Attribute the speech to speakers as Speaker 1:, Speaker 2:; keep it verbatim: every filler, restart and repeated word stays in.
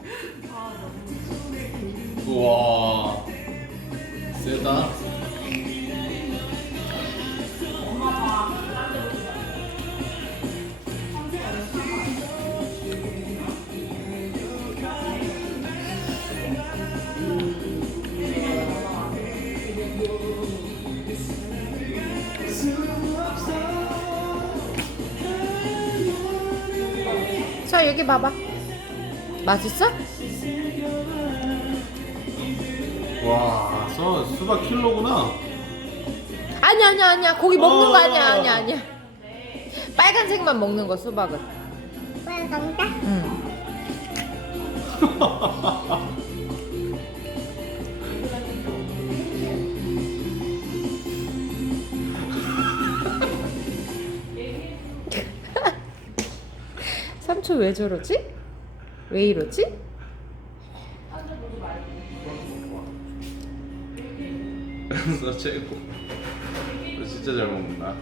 Speaker 1: 우와 세다.
Speaker 2: 자 여기 봐봐. 맛있어?
Speaker 1: 와 서, 수박 킬로구나.
Speaker 2: 아니야 아니야 아니야 고기 먹는 거
Speaker 1: 어.
Speaker 2: 아니야 아니야 아니야. 빨간색만 먹는 거 수박은.
Speaker 3: 빨간가?
Speaker 2: 응. 삼촌 왜 저러지? 왜 이러지?
Speaker 1: 너 최고. 너 진짜 잘 먹는다.